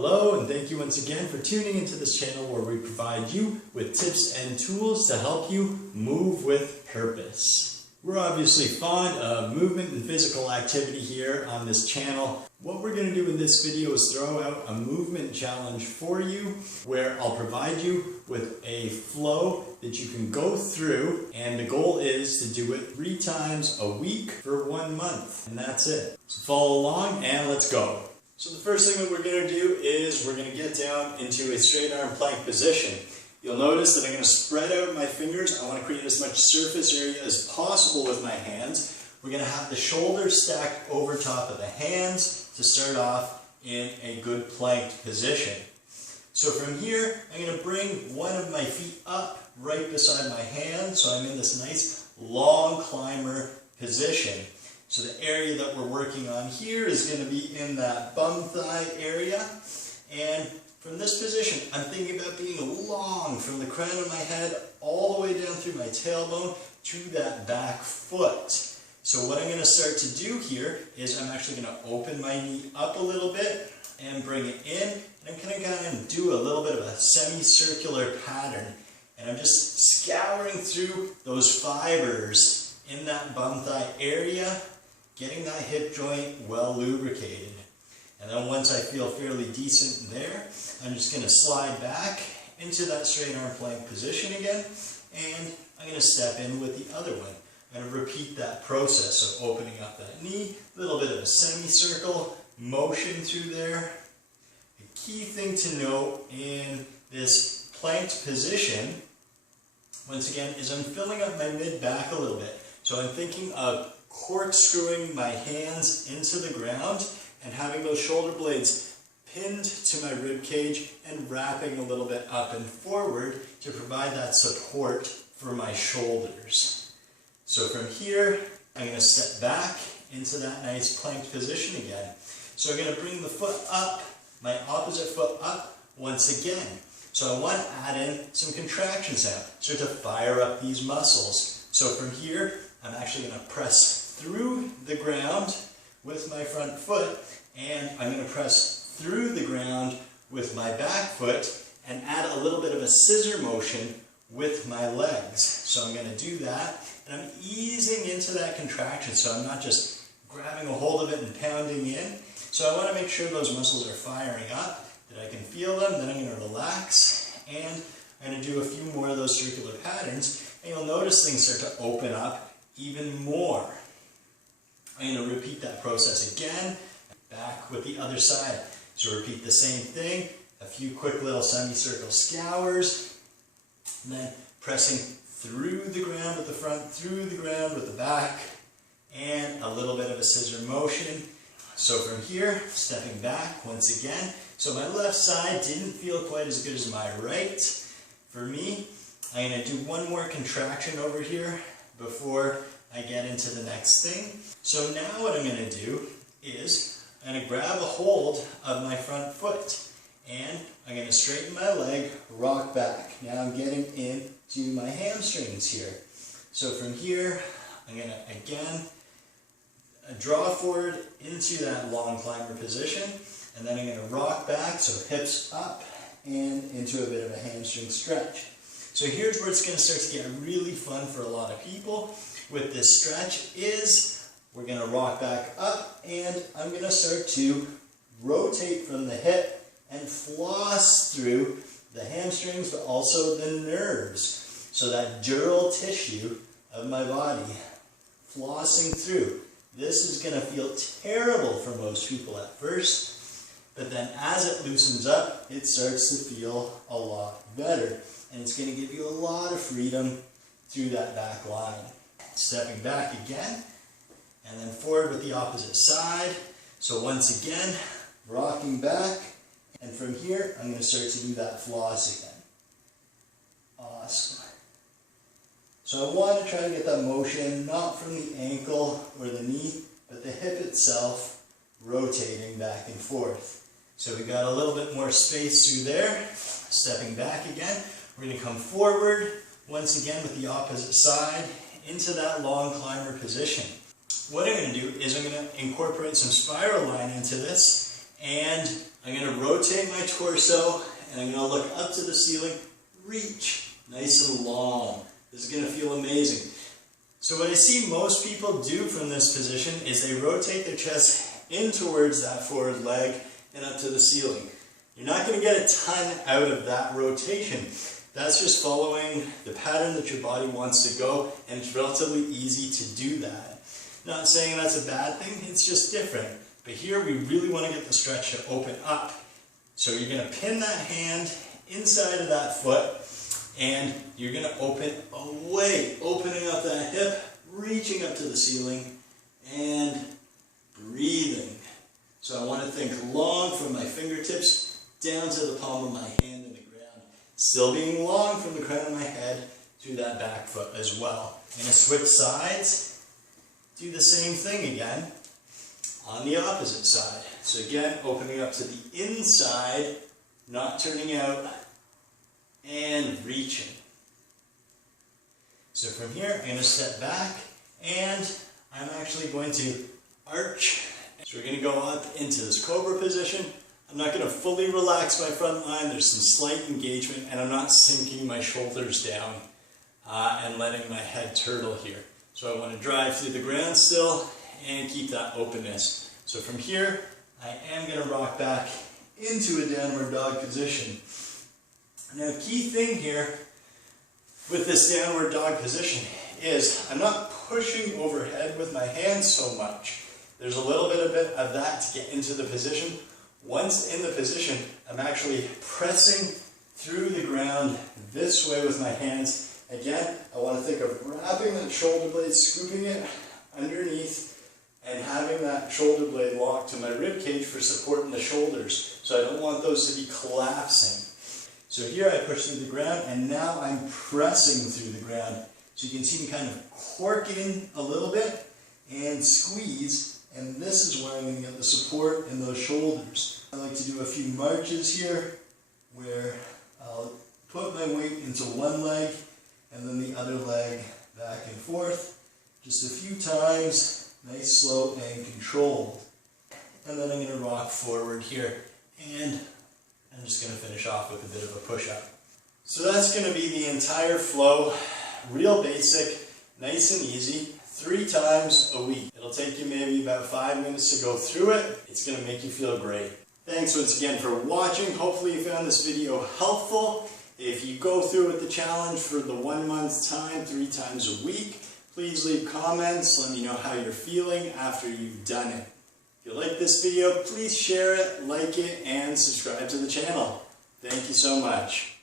Hello, and thank you once again for tuning into this channel where we provide you with tips and tools to help you move with purpose. We're obviously fond of movement and physical activity here on this channel. What we're going to do in this video is throw out a movement challenge for you where I'll provide you with a flow that you can go through, and the goal is to do it 3 times a week for 1 month, and that's it. So follow along and let's go. So the first thing that we're going to do is we're going to get down into a straight arm plank position. You'll notice that I'm going to spread out my fingers. I want to create as much surface area as possible with my hands. We're going to have the shoulders stacked over top of the hands to start off in a good planked position. So from here, I'm going to bring one of my feet up right beside my hand, so I'm in this nice long climber position. So the area that we're working on here is going to be in that bum thigh area, and from this position I'm thinking about being long from the crown of my head all the way down through my tailbone to that back foot. So what I'm going to start to do here is I'm actually going to open my knee up a little bit and bring it in, and I'm going to kind of do a little bit of a semicircular pattern, and I'm just scouring through those fibers in that bum thigh area, getting that hip joint well lubricated. And then once I feel fairly decent there, I'm just going to slide back into that straight arm plank position again, and I'm going to step in with the other one. I'm going to repeat that process of opening up that knee, a little bit of a semicircle motion through there. The key thing to note in this planked position, once again, is I'm filling up my mid-back a little bit. So I'm thinking of corkscrewing my hands into the ground and having those shoulder blades pinned to my rib cage and wrapping a little bit up and forward to provide that support for my shoulders. So from here, I'm going to step back into that nice planked position again. So I'm going to bring the foot up, my opposite foot up once again. So I want to add in some contractions now, so to fire up these muscles. So from here, I'm actually going to press through the ground with my front foot, and I'm going to press through the ground with my back foot and add a little bit of a scissor motion with my legs. So I'm going to do that, and I'm easing into that contraction, so I'm not just grabbing a hold of it and pounding in. So I want to make sure those muscles are firing up, that I can feel them. Then I'm going to relax, and I'm going to do a few more of those circular patterns, and you'll notice things start to open up even more. I'm going to repeat that process again, back with the other side. So repeat the same thing, a few quick little semicircle scours, and then pressing through the ground with the front, through the ground with the back, and a little bit of a scissor motion. So from here, stepping back once again. So my left side didn't feel quite as good as my right. For me, I'm going to do one more contraction over here before I get into the next thing. So now what I'm going to do is I'm going to grab a hold of my front foot, and I'm going to straighten my leg, rock back. Now I'm getting into my hamstrings here. So from here, I'm going to again draw forward into that long climber position, and then I'm going to rock back, so hips up and into a bit of a hamstring stretch. So here's where it's going to start to get really fun for a lot of people with this stretch is we're going to rock back up, and I'm going to start to rotate from the hip and floss through the hamstrings, but also the nerves. So that dural tissue of my body flossing through. This is going to feel terrible for most people at first, but then as it loosens up, it starts to feel a lot better. And it's going to give you a lot of freedom through that back line. Stepping back again, and then forward with the opposite side. So once again, rocking back, and from here, I'm going to start to do that floss again. Awesome. So I want to try to get that motion, not from the ankle or the knee, but the hip itself rotating back and forth. So we got a little bit more space through there. Stepping back again, we're going to come forward, once again with the opposite side, into that long climber position. What I'm going to do is I'm going to incorporate some spiral line into this, and I'm going to rotate my torso and I'm going to look up to the ceiling, reach nice and long. This is going to feel amazing. So what I see most people do from this position is they rotate their chest in towards that forward leg and up to the ceiling. You're not going to get a ton out of that rotation. That's just following the pattern that your body wants to go, and it's relatively easy to do that. Not saying that's a bad thing, it's just different. But here we really want to get the stretch to open up. So you're going to pin that hand inside of that foot, and you're going to open away, opening up that hip, reaching up to the ceiling, and breathing. So I want to think long from my fingertips down to the palm of my hand in the ground. Still being long from the crown of my head to that back foot as well. I'm going to switch sides, do the same thing again on the opposite side. So again, opening up to the inside, not turning out, and reaching. So from here, I'm going to step back, and I'm actually going to arch. So we're going to go up into this cobra position. I'm not going to fully relax my front line. There's some slight engagement, and I'm not sinking my shoulders down and letting my head turtle here. So I want to drive through the ground still and keep that openness. So from here, I am going to rock back into a downward dog position. Now, key thing here with this downward dog position is I'm not pushing overhead with my hands so much. There's a little bit of that to get into the position. Once in the position, I'm actually pressing through the ground this way with my hands. Again, I want to think of wrapping that shoulder blade, scooping it underneath, and having that shoulder blade locked to my rib cage for support in the shoulders. So I don't want those to be collapsing. So here I push through the ground, and now I'm pressing through the ground. So you can see me kind of cork in a little bit and squeeze, and this is where I'm going to get the support in those shoulders. I like to do a few marches here where I'll put my weight into one leg and then the other leg back and forth. Just a few times, nice, slow, and controlled. And then I'm going to rock forward here, and I'm just going to finish off with a bit of a push-up. So that's going to be the entire flow, real basic, nice and easy, 3 times a week. It'll take you maybe about 5 minutes to go through it. It's going to make you feel great. Thanks once again for watching. Hopefully you found this video helpful. If you go through with the challenge for the 1 month time, 3 times a week, please leave comments. Let me know how you're feeling after you've done it. If you like this video, please share it, like it, and subscribe to the channel. Thank you so much.